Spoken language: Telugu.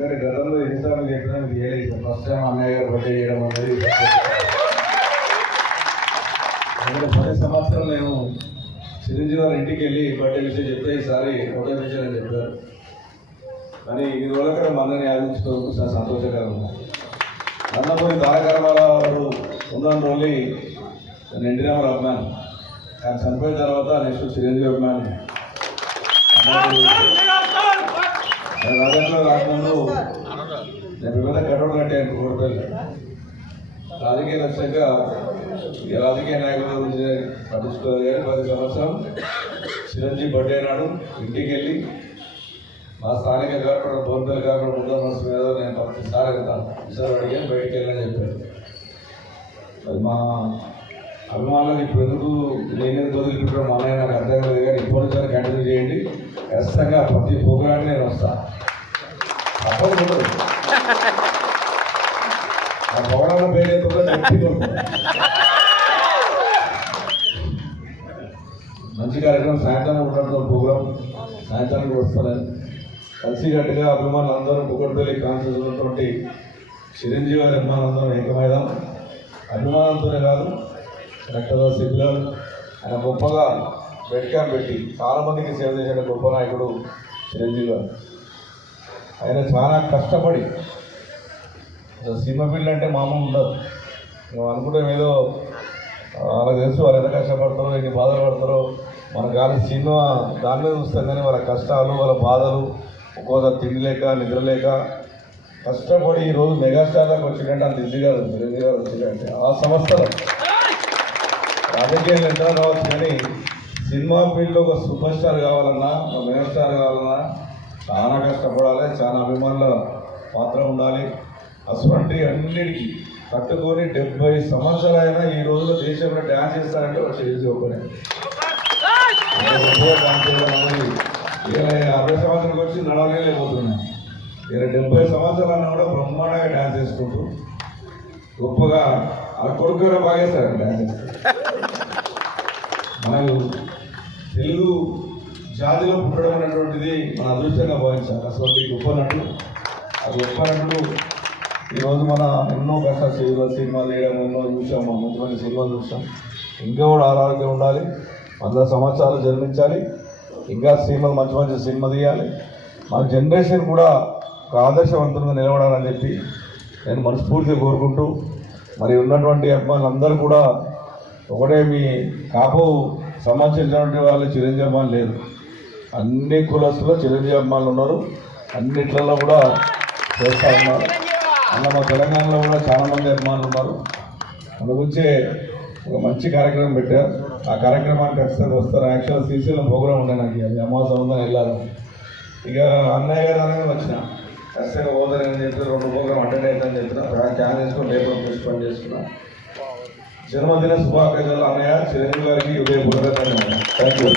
ఎందుకంటే గతంలో ఎన్నిసార్లు చెప్పినా మీకు చేయలేదు. ఫస్ట్ టైం అన్నయ్య గారు బర్త్డే చేయడం అనేది 10 సంవత్సరాలు నేను చిరంజీవి గారి ఇంటికి వెళ్ళి బర్త్డే విషయం చెప్తే ఈసారి ఒకటే విషయం అని చెప్పారు. కానీ ఈ రోజుకరం అందరినీ ఆదించుకోవడం చాలా సంతోషకరంగా. నందమూరి తారక రామారావు ఉన్న రోజు నేను ఎన్టీ రామారావు అభిమాని, కానీ చనిపోయిన తర్వాత నెక్స్ట్ చిరంజీవి అభిమాని. రాజకీయంలో రాకముందు నేను వివిధ కట్టడం కట్టాను కోరికలు. రాజకీయాలు వచ్చాక రాజకీయ నాయకుల గురించి పట్టించుకోవాలి. 10 సంవత్సరం చిరంజీవి బర్త్డే నాడు ఇంటికి వెళ్ళి మా స్థానిక కార్పొరేటర్ బోర్పల్లి కార్పొరేటర్ ముద్దా మనసు మీద నేను ప్రతిసారి వెళ్తాను. ఈసారి అడిగాను, బయటికి వెళ్ళని చెప్పాను. అది మా అభిమానులకు ఇప్పుడు ఎందుకు నేనే వదిలిపెట్టడం మా అన్నయ్య నాకు అర్థం కాలేదు. కానీ ఇప్పుడు నుంచి కంటిన్యూ చేయండి. ఖచ్చితంగా ప్రతి ప్రోగ్రామ్కి నేను వస్తాను. తప్పకుండా ఆ భవనాల పేరు మంచి కార్యక్రమం సాయంత్రం ఉన్నటువంటి ప్రోగ్రాం సాయంత్రానికి వస్తానని కలిసికట్టుగా అభిమానులు అందరూ కుక్కడపల్లి కాన్సెన్స్ ఉన్నటువంటి చిరంజీవి గారి అభిమానులందరూ ఏకమైదాం. అభిమానంతోనే కాదు, రక్తదాన శిబిరాలు ఆయన గొప్పగా బెడ్ క్యాంప్ పెట్టి చాలామందికి సేవ చేసిన గొప్ప నాయకుడు చిరంజీవి గారు. ఆయన చాలా కష్టపడి సినిమా ఫీల్డ్ అంటే మామూలు ఉండదు. మేము అనుకుంటాం ఏదో వాళ్ళకి తెలుసు వాళ్ళు ఎంత కష్టపడతారో, ఎన్ని బాధలు పడతారో. మన కానీ సినిమా దాని మీద చూస్తాం, కానీ వాళ్ళ కష్టాలు వాళ్ళ బాధలు ఒక్కోసారి తిండి లేక నిద్ర లేక కష్టపడి ఈరోజు మెగాస్టార్లకు వచ్చిందంటే అంత ఈజీ కాదు. చిరంజీవి గారు వచ్చిందంటే ఆ సంస్థలో రాజకీయాలు ఎంత కావచ్చు, కానీ సినిమా ఫీల్డ్లో ఒక సూపర్ స్టార్ కావాలన్నా, ఒక మెగాస్టార్ కావాలన్నా చాలా కష్టపడాలి, చాలా అభిమానుల పాత్ర ఉండాలి. అటువంటి అన్నిటికీ కట్టుకొని 70 సంవత్సరాలైనా ఈ రోజులో దేశంలో డ్యాన్స్ చేస్తారంటే ఒక చేసి ఒకనే. 60 సంవత్సరాలకు వచ్చి నడవలేకపోతున్నాయి. 70 సంవత్సరాలన్నా కూడా బ్రహ్మాండంగా డ్యాన్స్ చేసుకుంటూ గొప్పగా ఆ కొడుకు కూడా బాగేస్తారు డ్యాన్స్ చేస్తారు. మనకు తెలుగు జాతిలో పుట్టడం అనేటువంటిది మన అదృష్టంగా భావించాలి. అసలు గొప్ప నటుడు, ఆ గొప్ప నటుడు ఈరోజు మన ఎన్నో కష్ట సినిమాలు వేయడం ఎన్నో చూసాం, మంచి మంచి సినిమాలు చూసాం. ఇంకా కూడా ఆరోగ్యం ఉండాలి, 100 సంవత్సరాలు జన్మించాలి, ఇంకా సినిమాలు మంచి మంచి సినిమా తీయాలి. మన జనరేషన్ కూడా ఒక ఆదర్శవంతంగా నిలబడాలని చెప్పి నేను మనస్ఫూర్తిగా కోరుకుంటూ, మరి ఉన్నటువంటి అభిమానులందరూ కూడా ఒకటే, మీ కాపు సంబంధించినటువంటి వాళ్ళు చిరంజీవి అభిమానులు లేదు, అన్ని కులస్తులో చిరంజీవి అభిమానులు ఉన్నారు. అన్నిట్లలో కూడా చేస్తూ ఉన్నారు. అలా మా తెలంగాణలో కూడా చాలామంది అభిమానులు ఉన్నారు. అందుగురించే ఒక మంచి కార్యక్రమం పెట్టారు. ఆ కార్యక్రమానికి ఖచ్చితంగా వస్తారు. యాక్చువల్ సీసీలో ప్రోగ్రామ్ ఉండే నాకు, అది అమావాస్య ఉందని వెళ్ళాలి. ఇక అన్నయ్య గారు అనేది వచ్చిన ఖచ్చితంగా పోతారని చెప్పి 2 ప్రోగ్రామ్ అటెండ్ అవుతుందని చెప్పిన క్యాన్ చేసుకుని లేబర్ తీసుకొని చేసుకున్నా. జన్మదిన శుభాకాంక్షలు అన్నయ్య. చిరంజీవి గారికి ఉదయపూర్వక ధన్యవాదాలు. Thank you.